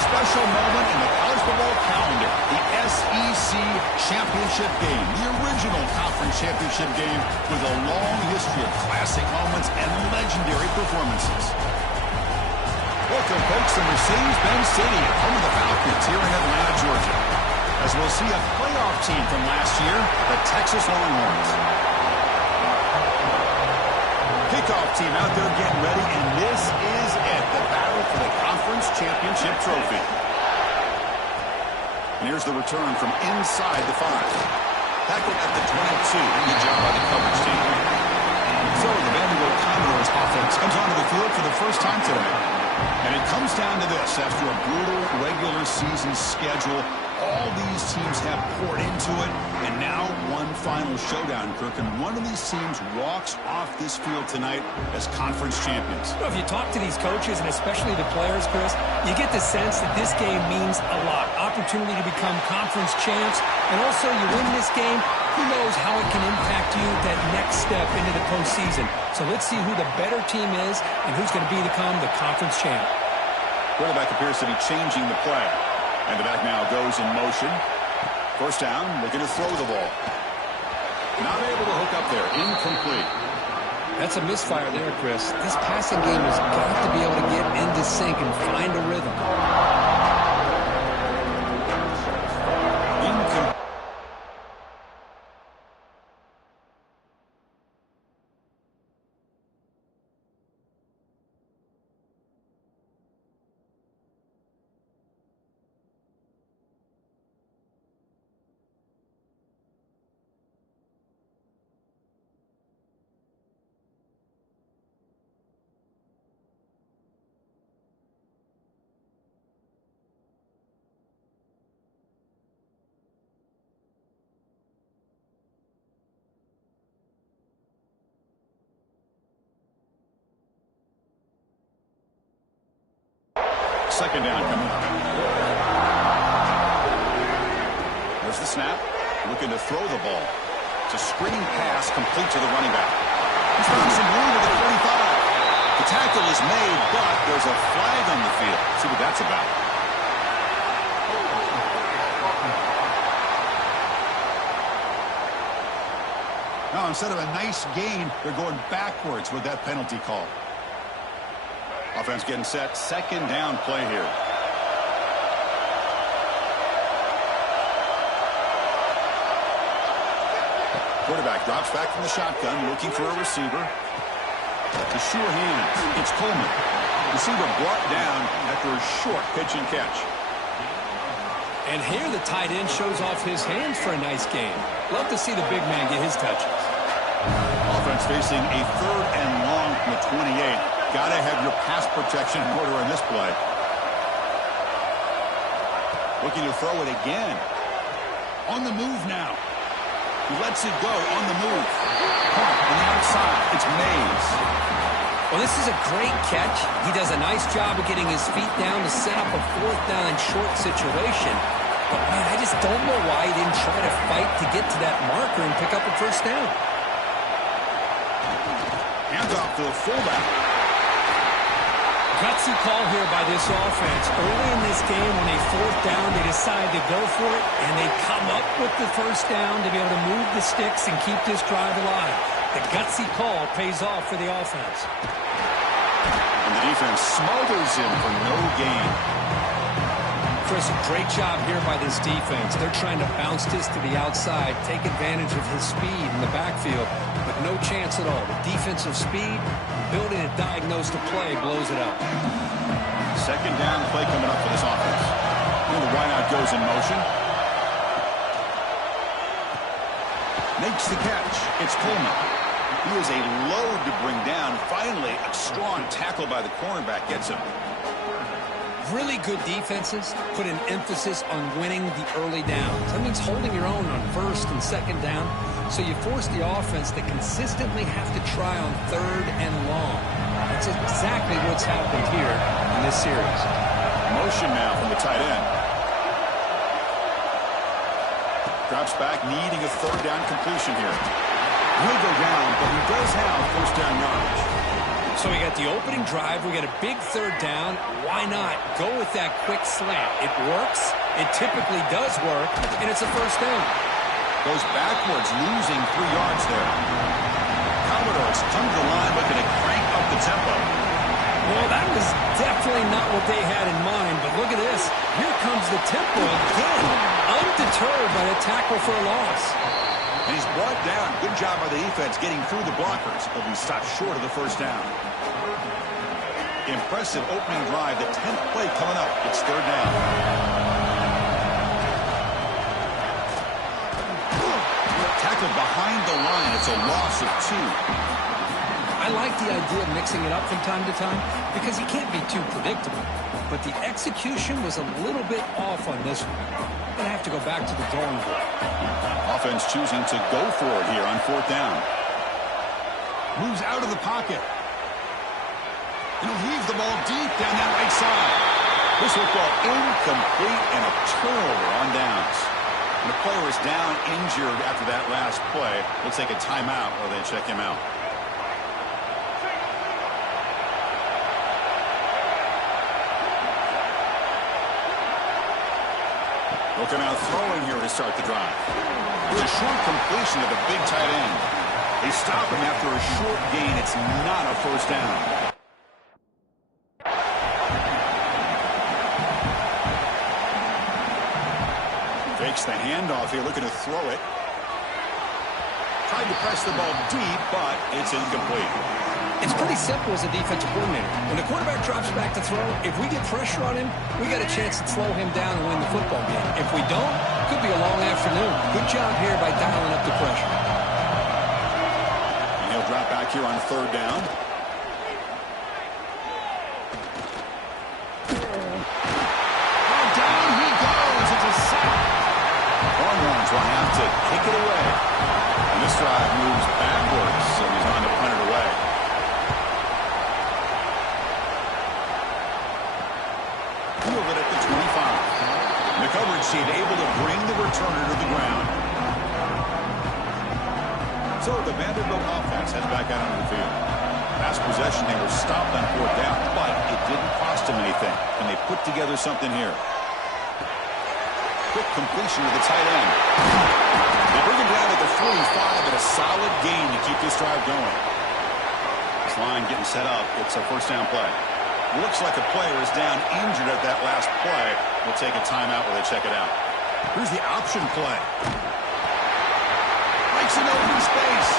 special moment in the college football calendar, the SEC Championship game, the original conference championship game with a long history of classic moments and legendary performances. Welcome, folks, to Mercedes-Benz Stadium, home of the Falcons here in Atlanta, Georgia, as we'll see a playoff team from last year, the Texas Longhorns. Kickoff team out there getting ready, and this is it, the battle for the conference championship trophy. And here's the return from inside the 5. Tackled at the 22. Good job by the coverage team. So the vandy Commodores offense comes onto the field for the first time today. And it comes down to this. After a brutal regular season schedule, all these teams have poured into it, and now one final showdown, Kirk, and one of these teams walks off this field tonight as conference champions. Well, if you talk to these coaches, and especially the players, Chris, you get the sense that this game means a lot. Opportunity to become conference champs, and also you win this game, who knows how it can impact you that next step into the postseason. So let's see who the better team is and who's going to become the conference champ. Quarterback appears to be changing the play. And the back now goes in motion. First down, looking to throw the ball. Not able to hook up there. Incomplete. That's a misfire there, Chris. This passing game has got to be able to get into sync and find a rhythm. Incomplete. Second down coming up. There's the snap. Looking to throw the ball. It's a screen pass complete to the running back. He's found some room at the 45. The tackle is made, but there's a flag on the field. Let's see what that's about. Now, instead of a nice gain, they're going backwards with that penalty call. Offense getting set. Second down play here. Quarterback drops back from the shotgun, looking for a receiver. To sure hands. It's Coleman. Receiver brought down after a short pitch and catch. And here the tight end shows off his hands for a nice game. Love to see the big man get his touches. Offense facing a third and long from the 28. Got to have your pass protection in order on this play. Looking to throw it again. On the move now. He lets it go on the move. Caught on the outside. It's Mays. Well, this is a great catch. He does a nice job of getting his feet down to set up a fourth down and short situation. But, man, I just don't know why he didn't try to fight to get to that marker and pick up a first down. Hands off to the fullback. Gutsy call here by this offense. Early in this game, when they fourth down, they decide to go for it, and they come up with the first down to be able to move the sticks and keep this drive alive. The gutsy call pays off for the offense. And the defense smothers him for no gain. Chris, a great job here by this defense. They're trying to bounce this to the outside, take advantage of his speed in the backfield, but no chance at all. The defensive speed, ability to diagnose the play, blows it up. Second down play coming up for this offense. And the wideout goes in motion. Makes the catch. It's Coleman. He is a load to bring down. Finally, a strong tackle by the cornerback gets him. Really good defenses put an emphasis on winning the early downs. That means holding your own on first and second down. So you force the offense to consistently have to try on third and long. That's exactly what's happened here in this series. Motion now from the tight end. Drops back, needing a third down completion here. He'll go down, but he does have first down yardage. So we got the opening drive. We got a big third down. Why not go with that quick slant? It works. It typically does work, and it's a first down. Goes backwards, losing 3 yards there. Commodores come to the line looking to crank up the tempo. Well, that was definitely not what they had in mind, but look at this. Here comes the tempo again. Undeterred by the tackle for a loss. And he's brought down. Good job by the defense getting through the blockers, but we stopped short of the first down. Impressive opening drive. The 10th play coming up. It's third down. Tackled behind the line. It's a loss of 2. I like the idea of mixing it up from time to time because he can't be too predictable. But the execution was a little bit off on this one. Going to have to go back to the drawing board. Offense choosing to go for it here on fourth down. Moves out of the pocket. He'll heave the ball deep down that right side. This football incomplete and a turnover on downs. And the player is down injured after that last play. We'll take a timeout or they check him out. Looking out throwing here to start the drive. With a short completion of the big tight end. They stop him after a short gain. It's not a first down. Fakes the handoff here, looking to throw it. Tried to press the ball deep, but it's incomplete. It's pretty simple as a defensive coordinator. When the quarterback drops back to throw, if we get pressure on him, we got a chance to slow him down and win the football game. If we don't, it could be a long afternoon. Good job here by dialing up the pressure. And he'll drop back here on third down. Oh, down he goes. It's a sack. Longhorns will have to kick it away. And this drive moves backwards, so he's on to punt it away. Fielded at the 25. And the coverage team able to bring the returner to the ground. So the Vanderbilt offense heads back out onto the field. Last possession, they were stopped on fourth down, but it didn't cost them anything. And they put together something here. Quick completion to the tight end. They bring him down at the 45 at a solid gain to keep this drive going. This line getting set up. It's a first down play. Looks like a player is down injured at that last play. We'll take a timeout while they check it out. Here's the option play. Breaks it open space.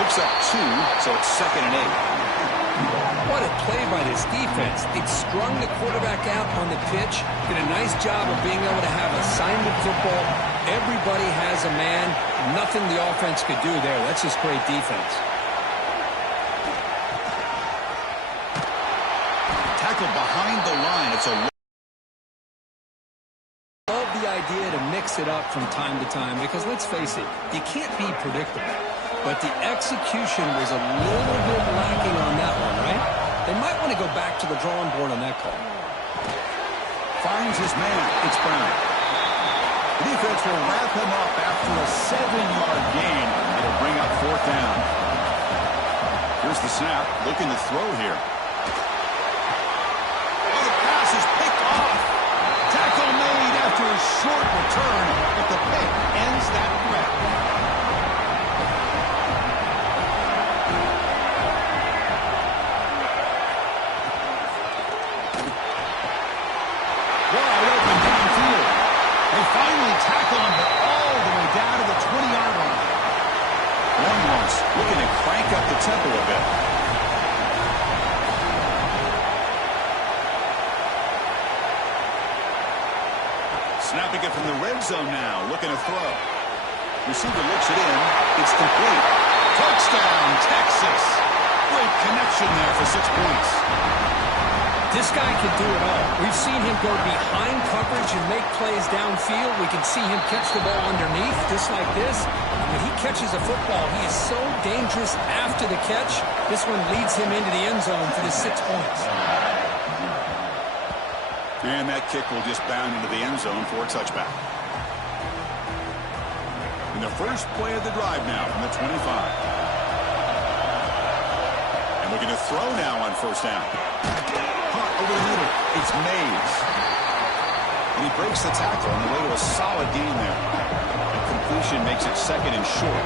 Picks up 2, so it's 2nd and 8. What a play by this defense. They strung the quarterback out on the pitch, did a nice job of being able to have assignment football. Everybody has a man. Nothing the offense could do there. That's just great defense. Tackled behind the line. It's a love the idea to mix it up from time to time because let's face it, you can't be predictable. But the execution was a little bit lacking on that one, right? They might want to go back to the drawing board on that call. Finds his man. It's Brown. The defense will wrap him up after a 7-yard gain. It'll bring up fourth down. Here's the snap. Looking to throw here. Oh, the pass is picked off. Tackle made after a short return, but the pick ends that threat. Wide open downfield. They finally tackle him, but all the way down to the 20-yard line. Longhorns looking to crank up the tempo a bit. Snapping it from the red zone now, looking to throw. Receiver looks it in. It's complete. Touchdown, Texas. Great connection there for 6 points. This guy can do it all. We've seen him go behind coverage and make plays downfield. We can see him catch the ball underneath, just like this. And when he catches a football, he is so dangerous after the catch. This one leads him into the end zone for the 6 points. And that kick will just bound into the end zone for a touchback. And the first play of the drive now from the 25. And Looking to throw now on first down. Hunt over the middle. It's Mays. And he breaks the tackle on the way to a solid gain there. And completion makes it second and short.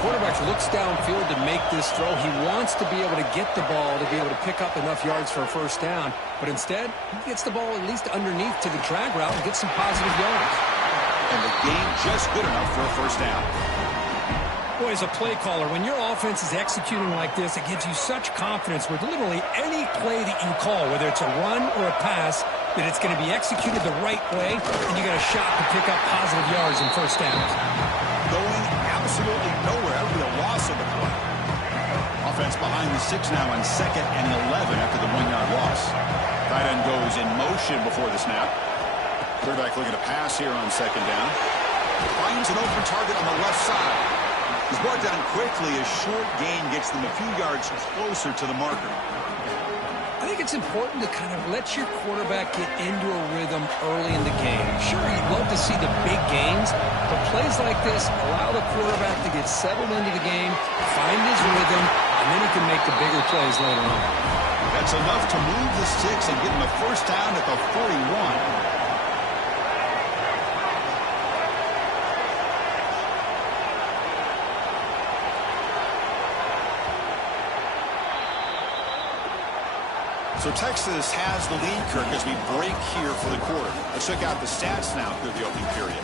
Quarterback looks downfield to make this throw. He wants to be able to get the ball to be able to pick up enough yards for a first down. But instead, he gets the ball at least underneath to the drag route and gets some positive yards. And the gain just good enough for a first down. Boy, as a play caller, when your offense is executing like this, it gives you such confidence with literally any play that you call, whether it's a run or a pass, that it's going to be executed the right way, and you got a shot to pick up positive yards and first downs. Going absolutely nowhere. That would be a loss of the play. Offense behind the 6 now on 2nd and 11 after the 1-yard loss. Tight end goes in motion before the snap. Quarterback looking to pass here on 2nd down. Finds an open target on the left side. He's brought down quickly. A short gain gets them a few yards closer to the marker. I think it's important to kind of let your quarterback get into a rhythm early in the game. Sure, you'd love to see the big gains, but plays like this allow the quarterback to get settled into the game, find his rhythm, and then he can make the bigger plays later on. That's enough to move the sticks and get him a first down at the 41. So Texas has the lead, Kirk, as we break here for the quarter. Let's check out the stats now through the opening period.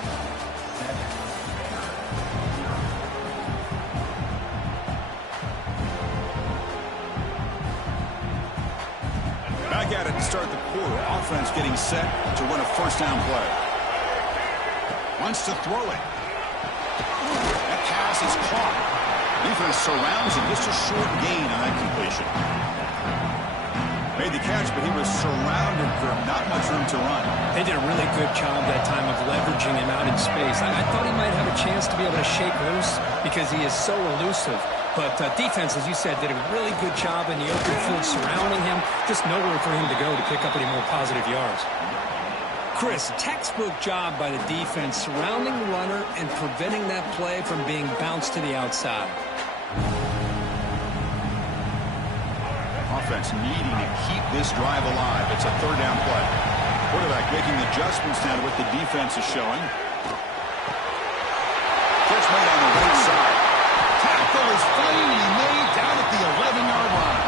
Back at it to start the quarter. Offense getting set to run a first down play. Wants to throw it. That pass is caught. Defense surrounds him. Just a short gain on that completion. Made the catch, but he was surrounded for not much room to run. They did a really good job that time of leveraging him out in space. I thought he might have a chance to be able to shake loose because he is so elusive. But defense, as you said, did a really good job in the open field surrounding him. Just nowhere for him to go to pick up any more positive yards. Chris, textbook job by the defense surrounding the runner and preventing that play from being bounced to the outside. Offense needing to keep this drive alive. It's a third down play. Quarterback making adjustments now to what the defense is showing. Catch made on the right side. Tackle is finally made down at the 11-yard line.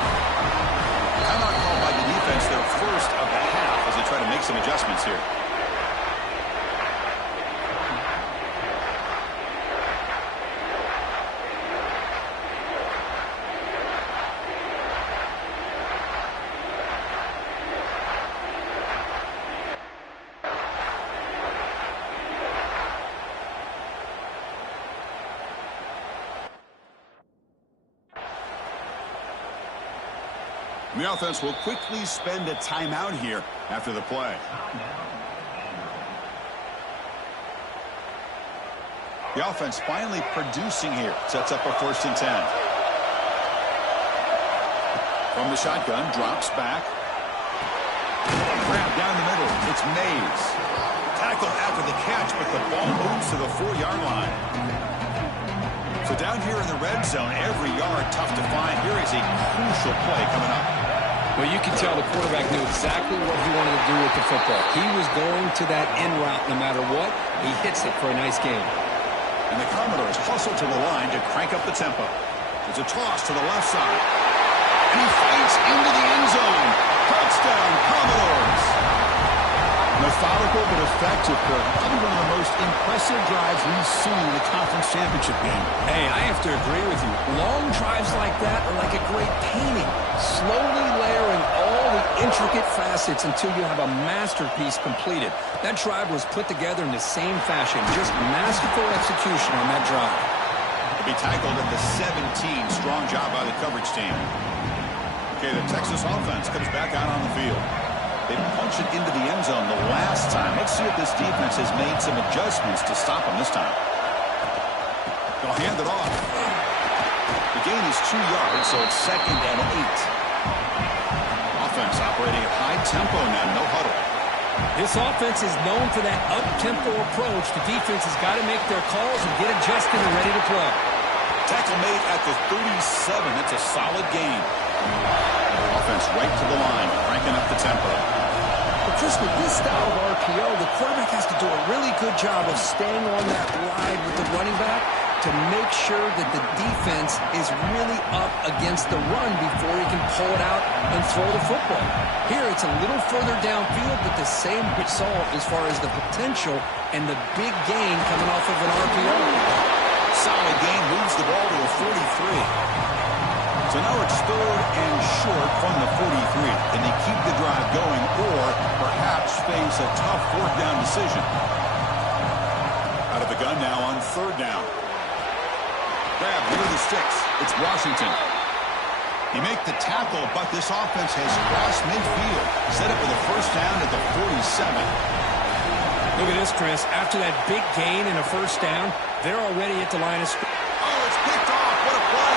Timeout called by the defense, their first of the half, as they try to make some adjustments here. The offense will quickly spend a timeout here after the play. The offense finally producing here. Sets up a 1st and 10. From the shotgun, drops back. Grab down the middle. It's Mays. Tackle after the catch, but the ball moves to the 4-yard line. So down here in the red zone, every yard tough to find. Here is a crucial play coming up. Well, you can tell the quarterback knew exactly what he wanted to do with the football. He was going to that in route no matter what. He hits it for a nice gain. And the Commodores hustle to the line to crank up the tempo. There's a toss to the left side. And he fights into the end zone. Touchdown, Commodores. Methodical but effective. Probably one of the most impressive drives we've seen in the conference championship game. Hey, I have to agree with you. Long drives like that are like a great painting. Slowly layering all the intricate facets until you have a masterpiece completed. That drive was put together in the same fashion. Just masterful execution on that drive. He'll be tackled at the 17. Strong job by the coverage team. Okay, the Texas offense comes back out on the field. They punched it into the end zone the last time. Let's see if this defense has made some adjustments to stop them this time. They'll hand it off. The gain is 2 yards, so it's 2nd and 8. Offense operating at high tempo now, no huddle. This offense is known for that up-tempo approach. The defense has got to make their calls and get adjusted and ready to play. Tackle made at the 37. That's a solid gain. Offense right to the line, cranking up the tempo. But Chris, with this style of RPO, the quarterback has to do a really good job of staying on that ride with the running back to make sure that the defense is really up against the run before he can pull it out and throw the football. Here, it's a little further downfield, but the same result as far as the potential and the big gain coming off of an RPO. Solid gain, moves the ball to a 43. So now it's 3rd and short from the 43. Can they keep the drive going or perhaps face a tough 4th down decision? Out of the gun now on 3rd down. Grab near the sticks. It's Washington. He make the tackle, but this offense has crossed midfield. Set up with a 1st down at the 47. Look at this, Chris. After that big gain and a 1st down, they're already at the line of scrimmage. Oh, it's picked off. What a play.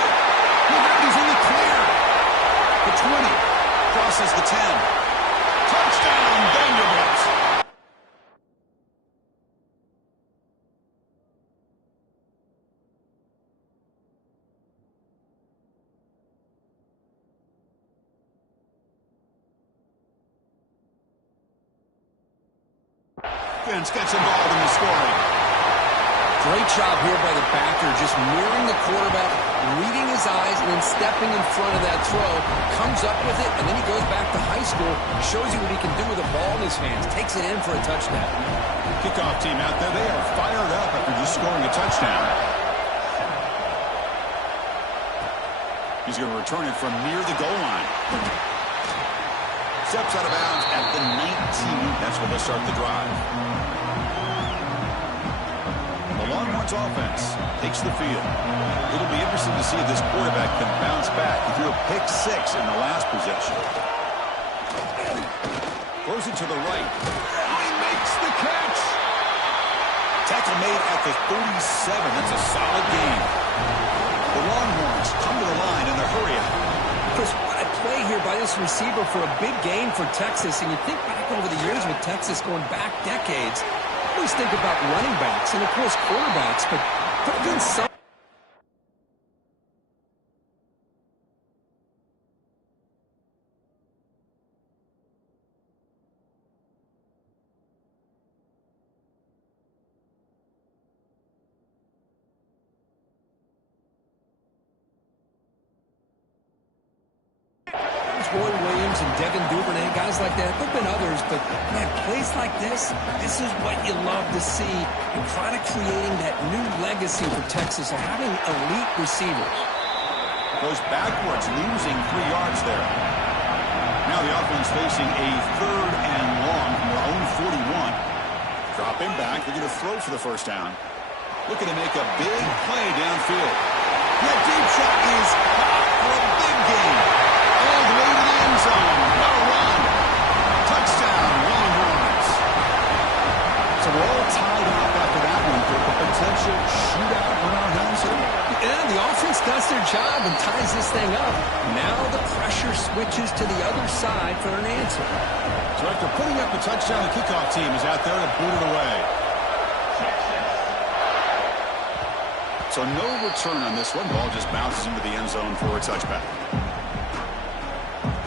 He's in the clear. The 20. Crosses the 10. Touchdown, Vanderbilt. Gets involved in the scoring. Great job here by the backer, just mirroring the quarterback, reading his eyes, and then stepping in front of that throw. Comes up with it, and then he goes back to high school, shows you what he can do with a ball in his hands, takes it in for a touchdown. Kickoff team out there, they are fired up after just scoring a touchdown. He's going to return it from near the goal line. Steps out of bounds at the 19. That's where they'll start the drive. The Longhorns offense takes the field. It'll be interesting to see if this quarterback can bounce back. He threw a pick 6 in the last possession. Throws it to the right. He makes the catch. Tackle made at the 37. That's a solid gain. The Longhorns come to the line in a hurry up. Chris, what a play here by this receiver for a big gain for Texas. And you think back over the years with Texas going back decades, I always think about running backs and, of course, quarterbacks, but there have been some. Roy Williams and Devin Duvernay, guys like that. There have been others, but, man, plays like this is what you love to see. And kind of creating that new legacy for Texas of having elite receivers. Goes backwards, losing 3 yards there. Now the offense facing a 3rd and long from their own 41. Drop him back. They're going to throw for the 1st down. Looking to make a big play downfield. That deep shot is hot for a big gain. All the way to the end zone. What a run. Touchdown, Longhorns. So we're all tied up after that one for a potential shootout on our hands here. Yeah, the offense does their job and ties this thing up. Now the pressure switches to the other side for an answer. So after putting up the touchdown, the kickoff team is out there to boot it away. So no return on this one. Ball just bounces into the end zone for a touchback.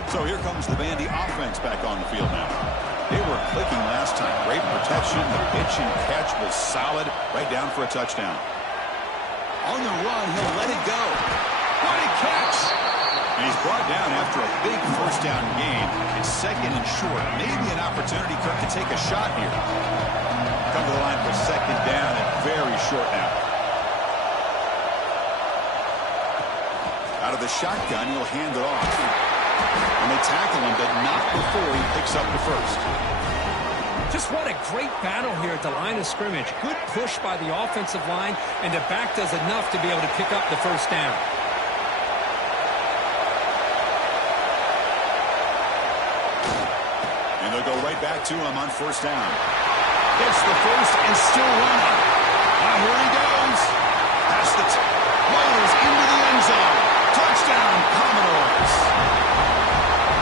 So here comes the Vandy offense back on the field now. They were clicking last time. Great protection. The pitch and catch was solid. Right down for a touchdown. On the run, he'll let it go. What a catch! And he's brought down after a big 1st down gain. It's 2nd and short. Maybe an opportunity Kirk to take a shot here. Come to the line for 2nd down and very short now. Out of the shotgun, he'll hand it off. And they tackle him, but not before he picks up the 1st. Just what a great battle here at the line of scrimmage. Good push by the offensive line, and the back does enough to be able to pick up the 1st down. And they'll go right back to him on 1st down. Gets the 1st and still running. Now here he goes. Past the Motors into the end zone. Touchdown, Commodores.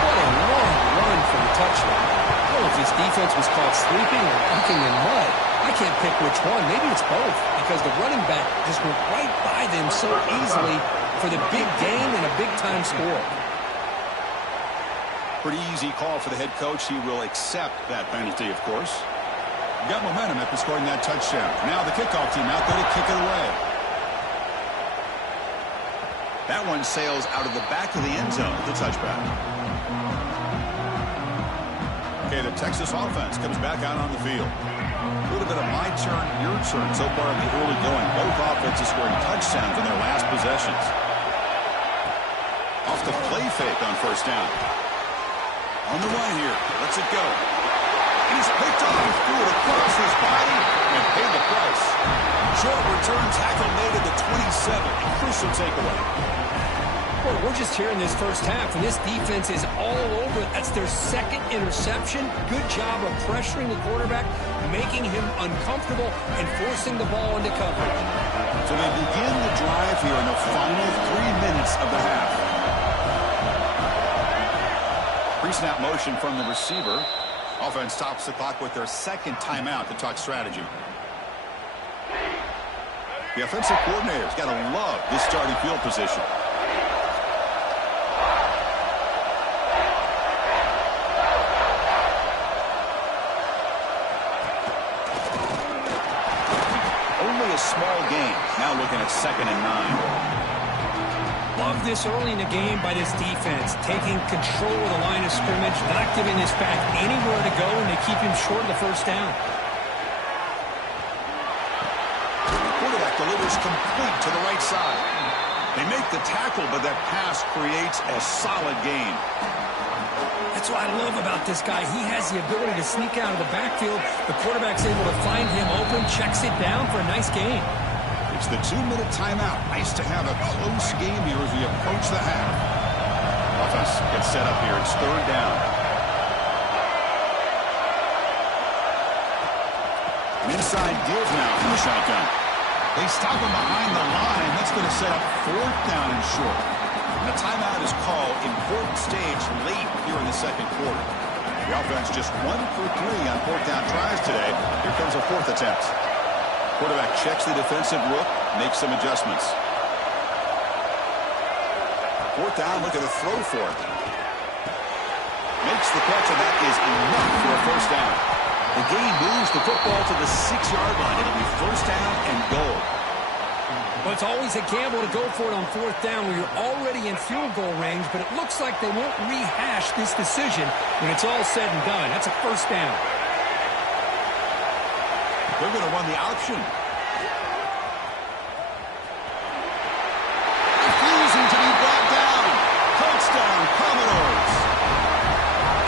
What a long run for the touchdown. I don't know if this defense was caught sleeping or walking in mud. I can't pick which one. Maybe it's both, because the running back just went right by them so easily for the big gain and a big-time score. Pretty easy call for the head coach. He will accept that penalty, of course. Got momentum after scoring that touchdown. Now the kickoff team out there to kick it away. That one sails out of the back of the end zone with the touchback. Okay, the Texas offense comes back out on the field. A little bit of my turn, your turn so far in the early going. Both offenses scoring touchdowns in their last possessions. Off the play fake on first down. On the run here. Lets it go. And he's picked off. He threw it across his body and paid the price. Short return tackle made at the 27. A crucial takeaway. Well, we're just here in this first half, and this defense is all over it. That's their second interception. Good job of pressuring the quarterback, making him uncomfortable, and forcing the ball into coverage. So they begin the drive here in the final 3 minutes of the half. Pre-snap motion from the receiver. Offense stops the clock with their second timeout to talk strategy. The offensive coordinator's got to love this starting field position. Only a small gain. Now looking at 2nd and 9. Love this early in the game by this defense, taking control of the line of scrimmage, not giving this back anywhere to go, and they keep him short of the first down. Quarterback delivers complete to the right side. They make the tackle, but that pass creates a solid gain. That's what I love about this guy. He has the ability to sneak out of the backfield. The quarterback's able to find him open, checks it down for a nice gain. It's the 2-minute timeout. Nice to have a close game here as we approach the half. Offense gets set up here. It's 3rd down. An inside give now from the shotgun. They stop him behind the line. That's going to set up 4th down and short. And the timeout is called. Important stage late here in the second quarter. The offense just 1 for 3 on 4th down tries today. Here comes a 4th attempt. Quarterback checks the defensive look, makes some adjustments. 4th down, look at the throw for it. Makes the catch, and that is enough for a 1st down. The gain moves the football to the 6-yard line. It'll be 1st down and goal. Well, it's always a gamble to go for it on 4th down when you're already in field goal range, but it looks like they won't rehash this decision when it's all said and done. That's a 1st down. They're going to run the option. Refusing to be brought down. Touchdown, Commodores.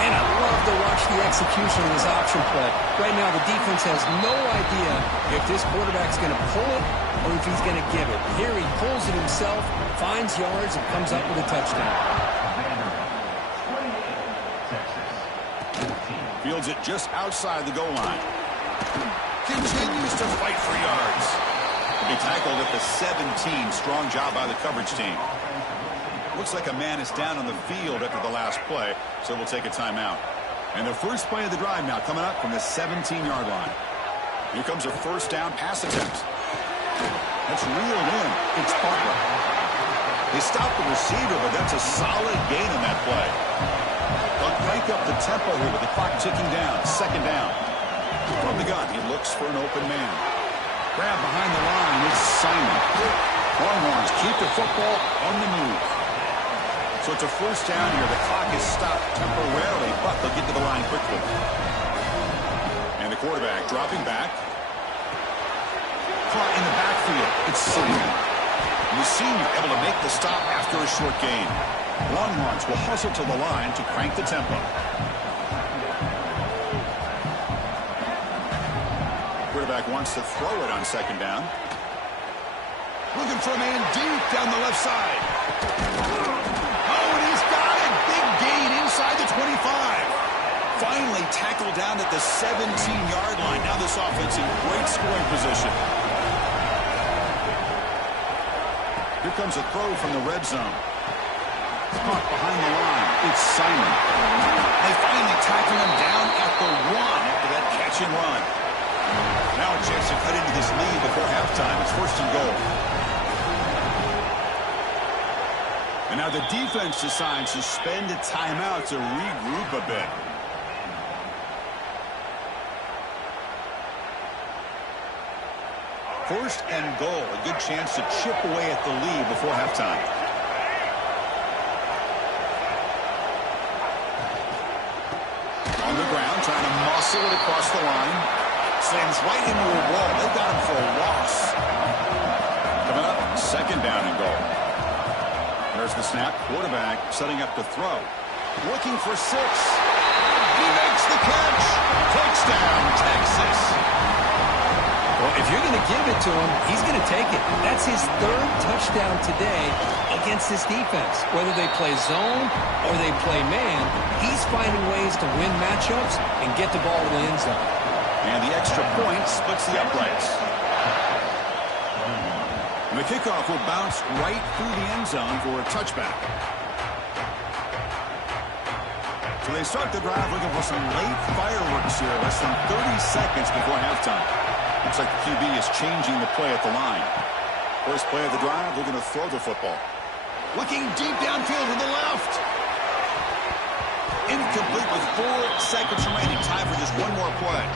And I love to watch the execution of this option play. Right now, the defense has no idea if this quarterback's going to pull it or if he's going to give it. Here he pulls it himself, finds yards, and comes up with a touchdown. Fields it just outside the goal line. Continues to fight for yards. He tackled at the 17. Strong job by the coverage team. Looks like a man is down on the field after the last play, so we'll take a timeout. And the first play of the drive now coming up from the 17-yard line. Here comes a 1st down pass attempt. That's reeled in. It's Butler. They stop the receiver, but that's a solid gain on that play. They'll crank up the tempo here with the clock ticking down. 2nd down. From the gun, he looks for an open man. Grab behind the line, it's Simon. Longhorns keep the football on the move. So it's a 1st down here. The clock is stopped temporarily, but they'll get to the line quickly. And the quarterback dropping back. Caught in the backfield. It's Simon. The senior able to make the stop after a short gain. Longhorns will hustle to the line to crank the tempo. Quarterback wants to throw it on 2nd down. Looking for a man deep down the left side. Oh, and he's got it. Big gain inside the 25. Finally tackled down at the 17-yard line. Now this offense in great scoring position. Here comes a throw from the red zone. Caught behind the line. It's Simon. They finally tackle him down at the 1 after that catch and run. Now a chance to cut into this lead before halftime. It's 1st and goal. And And now the defense decides to spend a timeout to regroup a bit. First and goal, a good chance to chip away at the lead before halftime. On the ground, trying to muscle it across the line. Slams right into a wall. They got him for a loss. Coming up, second down and goal. There's the snap. Quarterback setting up to throw. Looking for 6. He makes the catch. Touchdown, Texas. Well, if you're going to give it to him, he's going to take it. That's his 3rd touchdown today against this defense. Whether they play zone or they play man, he's finding ways to win matchups and get the ball to the end zone. And the extra point splits the uprights. And the kickoff will bounce right through the end zone for a touchback. So they start the drive looking for some late fireworks here, less than 30 seconds before halftime. Looks like the QB is changing the play at the line. First play of the drive, they're going to throw the football. Looking deep downfield to the left. Incomplete with 4 seconds remaining. Time for just one more play.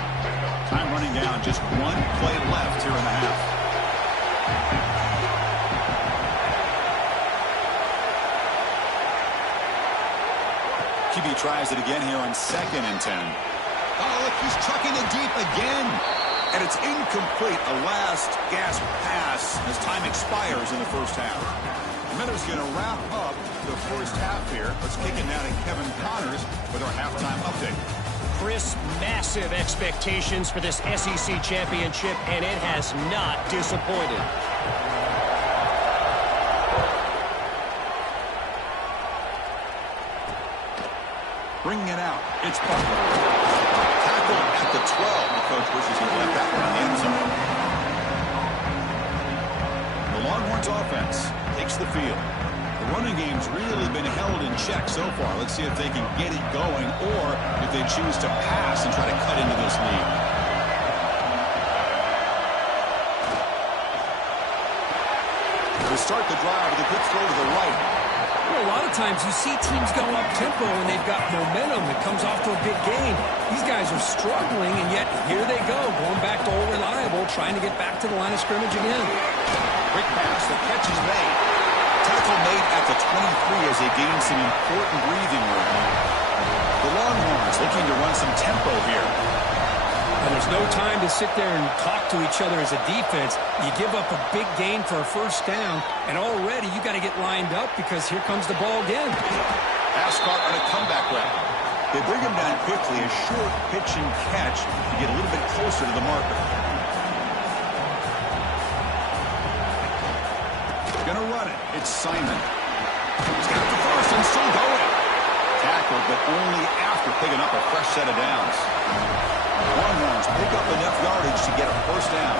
Time running down, just 1 play left here in the half. QB tries it again here on 2nd and 10. Oh, look, he's trucking it deep again. And it's incomplete, a last gasp pass as time expires in the first half. Miller's going to wrap up the first half here. Let's kick it now to Kevin Connors with our halftime update. Chris, massive expectations for this SEC championship, and it has not disappointed. Bringing it out, it's Butler. Tackle at the 12. The coach wishes he left that one in the end zone. The Longhorns offense takes the field. The running game's really been held in check so far. Let's see if they can get it going or if they choose to pass and try to cut into this lead. To start the drive with a quick throw to the right. Well, a lot of times you see teams go up-tempo when they've got momentum that comes off to a big gain. These guys are struggling, and yet here they go, going back to old reliable, trying to get back to the line of scrimmage again. Quick pass, the catch is made. Tackle made at the 23 as they gain some important breathing room. The Longhorns looking to run some tempo here. And there's no time to sit there and talk to each other as a defense. You give up a big gain for a first down, and already you got to get lined up because here comes the ball again. Pass caught on a comeback route. They bring him down quickly, a short pitch and catch to get a little bit closer to the marker. Gonna run it. It's Simon. He's got the first and still going. Tackled, but only after picking up a fresh set of downs. Longhorns pick up enough yardage to get a first down.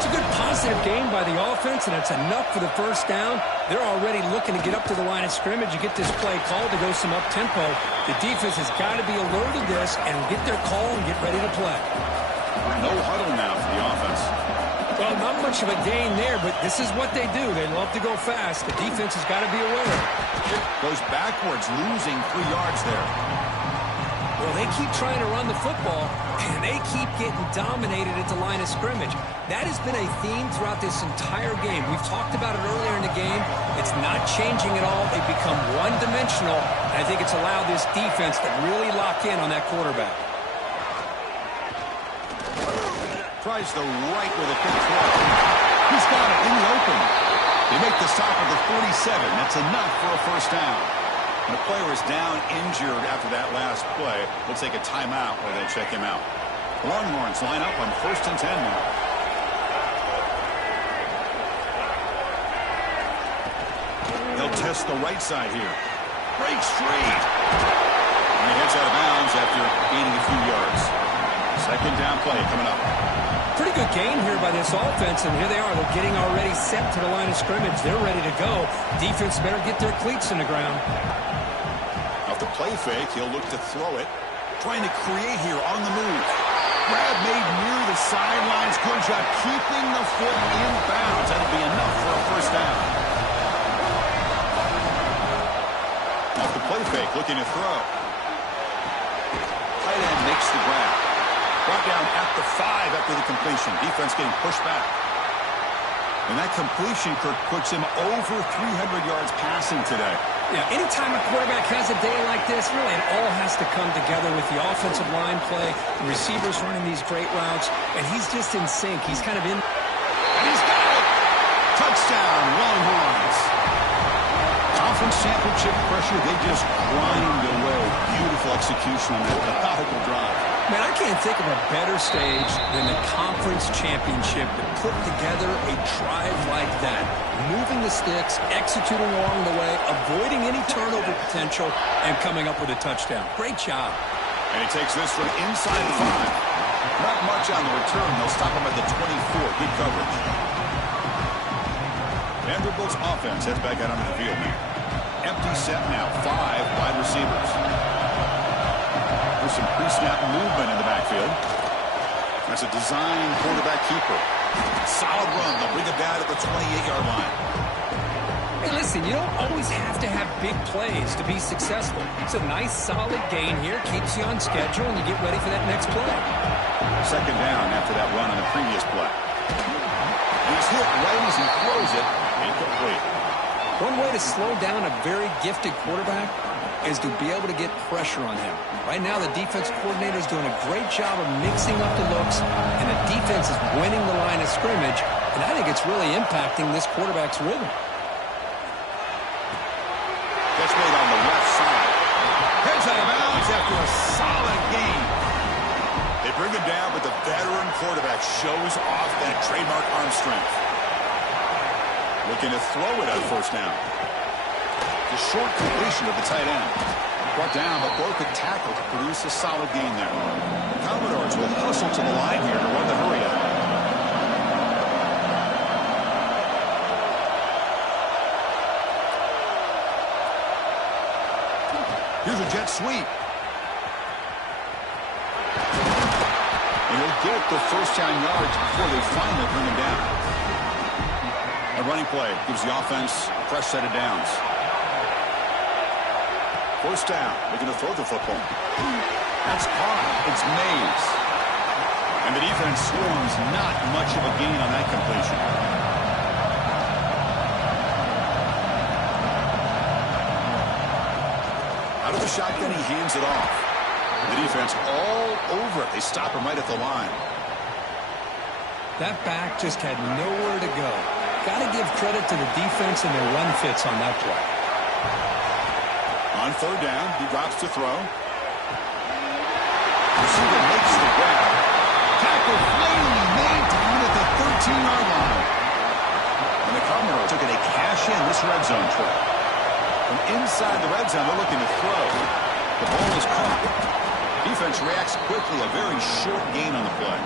It's a good positive gain by the offense, and it's enough for the first down. They're already looking to get up to the line of scrimmage and get this play called to go some up-tempo. The defense has got to be alert of this and get their call and get ready to play. No huddle now for the offense. Well, not much of a gain there, but this is what they do. They love to go fast. The defense has got to be aware. Goes backwards, losing 3 yards there. Well, they keep trying to run the football, and they keep getting dominated at the line of scrimmage. That has been a theme throughout this entire game. We've talked about it earlier in the game. It's not changing at all. They've become one-dimensional, and I think it's allowed this defense to really lock in on that quarterback. Tries the right with a quick throw. He's got it in the open. They make the stop at the 47. That's enough for a first down. And the player is down injured after that last play. We'll take a timeout while they check him out. The Longhorns line up on 1st and 10 now. They'll test the right side here. Breaks free. And he heads out of bounds after gaining a few yards. Second down play coming up. Pretty good gain here by this offense, and here they are. They're getting already set to the line of scrimmage. They're ready to go. Defense better get their cleats in the ground. Off the play fake, he'll look to throw it. Trying to create here on the move. Grab made near the sidelines. Good job keeping the foot in bounds. That'll be enough for a first down. fake, looking to throw. Tight end makes the grab. Brought down at the 5 after the completion. Defense getting pushed back. And that completion, Kirk, puts him over 300 yards passing today. Yeah, anytime a quarterback has a day like this, really it all has to come together with the offensive line play, the receivers running these great routes, and he's just in sync. He's kind of in. And he's got it! Touchdown, Longhorns. Conference championship pressure, they just grind away. Beautiful execution on that methodical drive. Man, I can't think of a better stage than the conference championship to put together a drive like that. Moving the sticks, executing along the way, avoiding any turnover potential, and coming up with a touchdown. Great job. And he takes this from inside the 5. Not much on the return. They'll stop him at the 24. Good coverage. Vanderbilt's offense heads back out onto the field now. Empty set now. 5 wide receivers. There's some pre-snap movement in the backfield. That's a design quarterback keeper. Solid run. They'll bring it down at the 28-yard line. Hey, listen, you don't always have to have big plays to be successful. It's a nice, solid gain here. Keeps you on schedule, and you get ready for that next play. Second down after that run on the previous play. He's hit right as he throws it. Incomplete. One way to slow down a very gifted quarterback is to be able to get pressure on him. Right now, the defense coordinator is doing a great job of mixing up the looks, and the defense is winning the line of scrimmage, and I think it's really impacting this quarterback's rhythm. That's made on the left side. Heads out of bounds after a solid gain. They bring him down, but the veteran quarterback shows off that trademark arm strength. Looking to throw it on first down. The short completion of the tight end. Brought down, but broke a tackle to produce a solid gain there. The Commodores will hustle to the line here to run the hurry up. Here's a jet sweep. And he'll get the first down yards before they finally bring him down. A running play gives the offense a fresh set of downs. First down, looking to throw the football. That's caught. It's Mays. And the defense swarms not much of a gain on that completion. Out of the shotgun, he hands it off. The defense all over it. They stop him right at the line. That back just had nowhere to go. Got to give credit to the defense and their run fits on that play. On third down, he drops to throw. Receiver makes the grab. Tackle finally made down at the 13-yard line. And the Commodores took it a cash-in this red zone trip. From inside the red zone, they're looking to throw. The ball is caught. Defense reacts quickly. A very short gain on the play.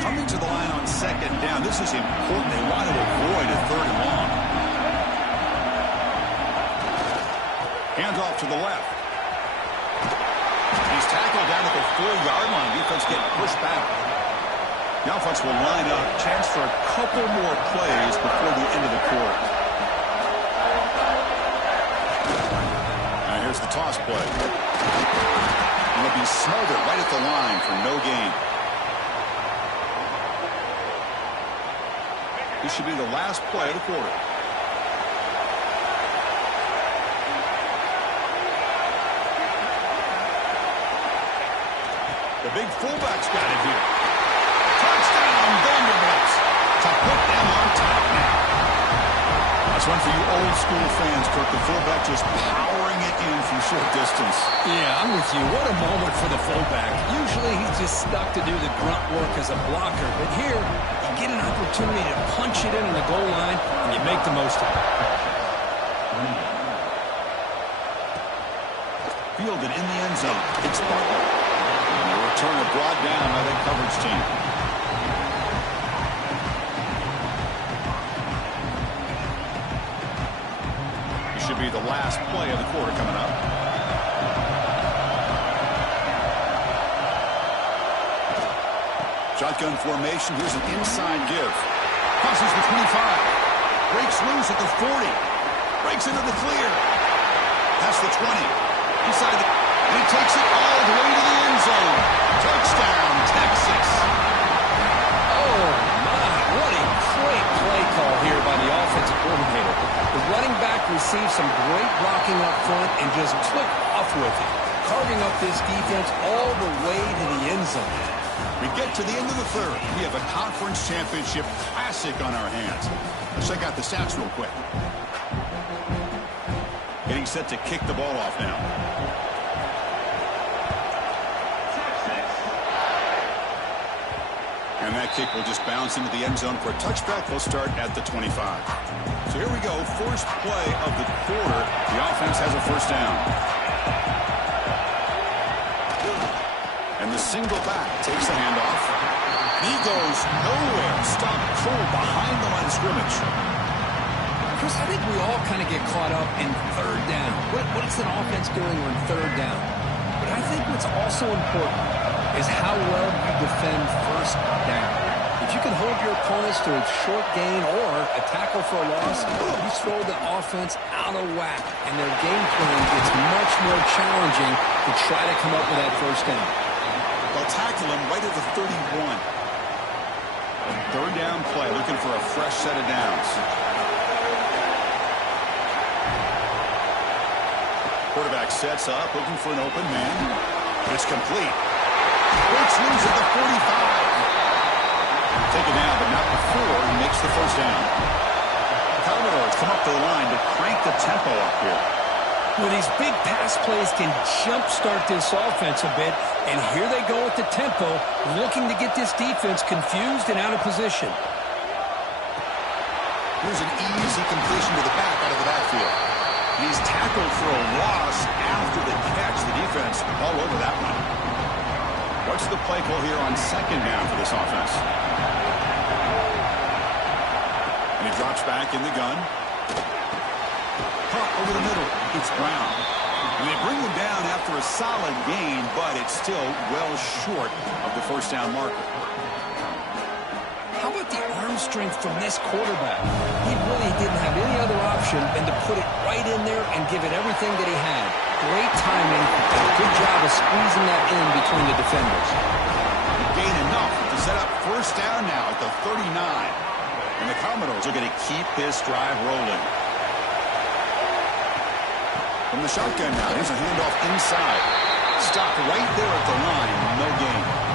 Coming to the line on second down. This is important. They want to avoid a third and long. Hands off to the left. He's tackled down at the 4-yard line. Defense getting pushed back. The offense will line up. Chance for a couple more plays before the end of the quarter. Now here's the toss play. It'll be smothered right at the line for no gain. This should be the last play of the quarter. The big fullback's got it here. Touchdown, Vanderbilt. To put them on top now. That's one for you old school fans, Kirk. The fullback just powering it in from short distance. Yeah, I'm with you. What a moment for the fullback. Usually he's just stuck to do the grunt work as a blocker. But here, you get an opportunity to punch it in on the goal line, and you make the most of it. Fielded in the end zone. It's Butler. And the return is brought down by that coverage team. This should be the last play of the quarter coming up. Shotgun formation. Here's an inside give. Crosses the 25. Breaks loose at the 40. Breaks into the clear. That's the 20. Inside the... And he takes it all the way to the end zone. Touchdown, Texas. Oh, my. What a great play call here by the offensive coordinator. The running back received some great blocking up front and just took off with it, carving up this defense all the way to the end zone. We get to the end of the third. We have a conference championship classic on our hands. Let's check out the stats real quick. Getting set to kick the ball off now. And that kick will just bounce into the end zone for a touchback. They'll start at the 25. So here we go. First play of the quarter. The offense has a first down. And the single back takes the handoff. He goes nowhere. Stopped cold behind the line of scrimmage. Chris, I think we all kind of get caught up in third down. What is an offense doing on third down? But I think what's also important is how well you defend first down. If you can hold your opponents to a short gain or a tackle for a loss, you throw the offense out of whack, and their game plan gets much more challenging to try to come up with that first down. They'll tackle him right at the 31. Third down play, looking for a fresh set of downs. Quarterback sets up, looking for an open man. It's complete. Breaks loose at the 45. Taken down, but not before he makes the first down. Commodores come up the line to crank the tempo up here. Well, these big pass plays can jumpstart this offense a bit, and here they go with the tempo, looking to get this defense confused and out of position. Here's an easy completion to the back out of the backfield. He's tackled for a loss after the catch. The defense all over that one. What's the play call here on second down for this offense? And he drops back in the gun. Pump over the middle. It's Brown. And they bring him down after a solid gain, but it's still well short of the first down marker. How about the arm strength from this quarterback? He really didn't have any other option than to put it right in there and give it everything that he had. Great timing and a good job of squeezing that in between the defenders. Gain enough to set up first down now at the 39. And the Commodores are going to keep this drive rolling. From the shotgun now, here's a handoff inside. Stopped right there at the line, no gain.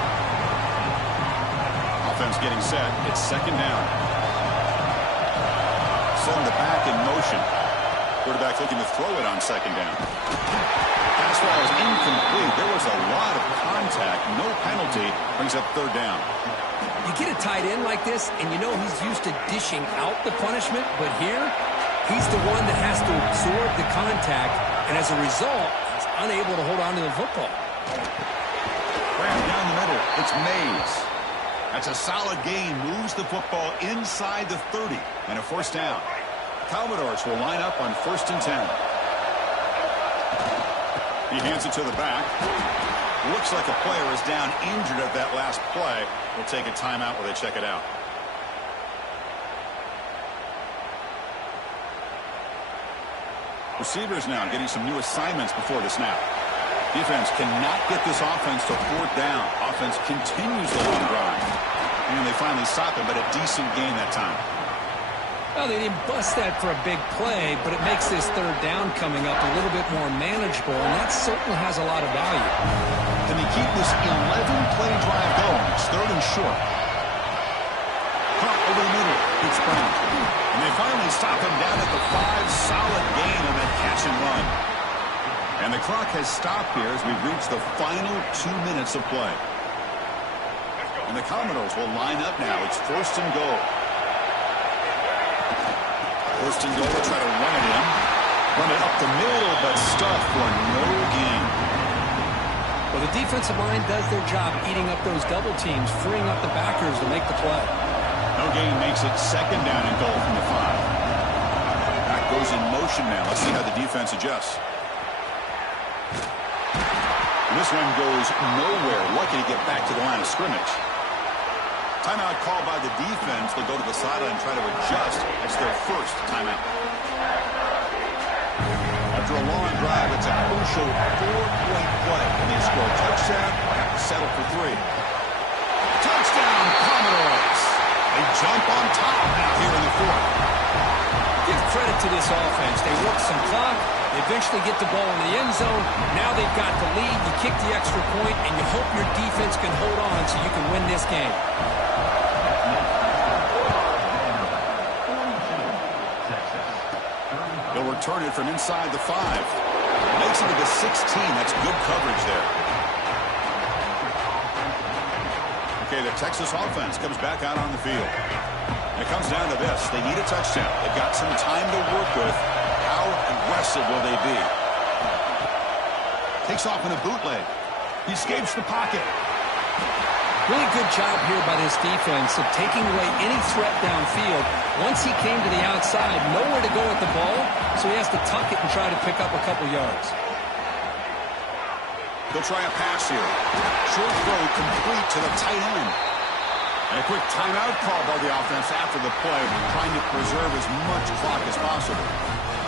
Offense getting set. It's second down. Send the back in motion. Quarterback looking to throw it on second down. Pass ball is incomplete. There was a lot of contact. No penalty. Brings up third down. You get a tight end like this, and you know he's used to dishing out the punishment, but here, he's the one that has to absorb the contact, and as a result, he's unable to hold on to the football. Graham down the middle. It's Mays. That's a solid gain. Moves the football inside the 30 and a first down. Commodores will line up on 1st and 10. He hands it to the back. Looks like a player is down injured at that last play. We'll take a timeout while they check it out. Receivers now getting some new assignments before the snap. Defense cannot get this offense to fourth down. Offense continues the long drive. And they finally stop it, but a decent gain that time. Well, they didn't bust that for a big play, but it makes this third down coming up a little bit more manageable, and that certainly has a lot of value. Can they keep this 11-play drive going? It's third and short. Caught over the middle. It's Brown. And they finally stop him down at the 5. Solid gain on that catch and run. And the clock has stopped here as we've reached the final 2 minutes of play. And the Commodores will line up now. It's 1st and goal. 1st and goal to try to run it in. Run it up the middle, but stuffed for no gain. Well, the defensive line does their job eating up those double teams, freeing up the backers to make the play. No gain makes it 2nd down and goal from the 5. Back goes in motion now. Let's see how the defense adjusts. This one goes nowhere. Lucky to get back to the line of scrimmage. Timeout called by the defense. They'll go to the sideline and try to adjust. It's their first timeout. After a long drive, it's a crucial 4-point play. When they score a touchdown, they have to settle for 3. Touchdown, Commodores. They jump on top now here in the 4th. Give credit to this offense. They work some clock. They eventually get the ball in the end zone. Now they've got the lead. You kick the extra point, and you hope your defense can hold on so you can win this game. They'll return it from inside the 5. Makes it to the 16. That's good coverage there. Okay, the Texas offense comes back out on the field. And it comes down to this. They need a touchdown. They've got some time to work with. How aggressive will they be? Takes off in a bootleg. He escapes the pocket. Really good job here by this defense of taking away any threat downfield. Once he came to the outside, nowhere to go with the ball, so he has to tuck it and try to pick up a couple yards. They'll try a pass here. Short throw complete to the tight end. And a quick timeout call by the offense after the play, trying to preserve as much clock as possible.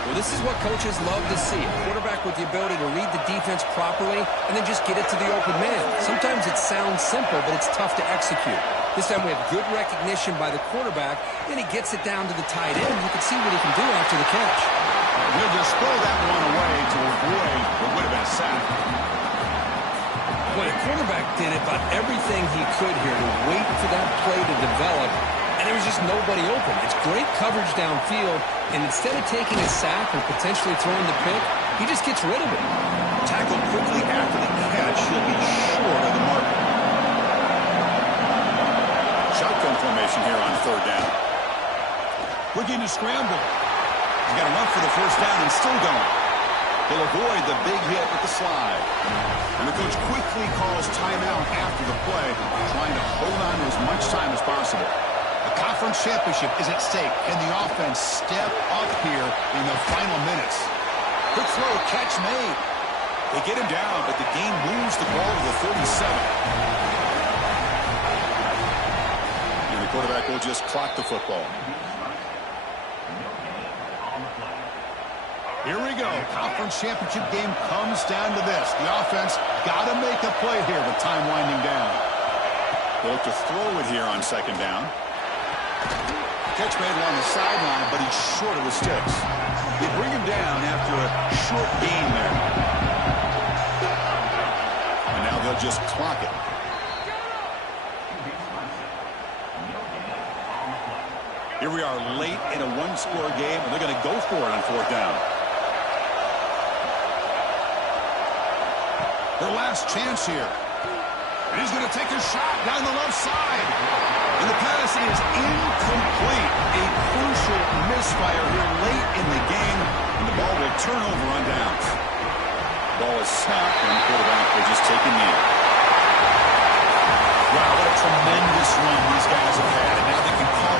Well, this is what coaches love to see. A quarterback with the ability to read the defense properly and then just get it to the open man. Sometimes it sounds simple, but it's tough to execute. This time we have good recognition by the quarterback, then he gets it down to the tight end. You can see what he can do after the catch. He'll just throw that one away to avoid what would have been a sack. Boy, the quarterback did about everything he could here to wait for that play to develop, and there was just nobody open. It's great coverage downfield, and instead of taking a sack or potentially throwing the pick, he just gets rid of it. Tackled quickly after the catch. He'll be short of the mark. Shotgun formation here on 3rd down. Looking to scramble. He's got enough for the 1st down and still going. He'll avoid the big hit with the slide. And the coach quickly calls timeout after the play, trying to hold on to as much time as possible. The conference championship is at stake. Can the offense step up here in the final minutes? Quick throw, catch made. They get him down, but the game moves the ball to the 37. And the quarterback will just clock the football. Here we go. Conference championship game comes down to this. The offense got to make a play here with time winding down. They'll have to throw it here on 2nd down. Catch made along the sideline, but he's short of the sticks. They bring him down after a short gain there. And now they'll just clock it. Here we are late in a 1-score game, and they're going to go for it on 4th down. Their last chance here. And he's going to take a shot down the left side. And the pass is incomplete. A crucial misfire here late in the game. And the ball will turn over on downs. Ball is snapped, and the quarterback will just take a knee. Wow, what a tremendous run these guys have had. And now they can call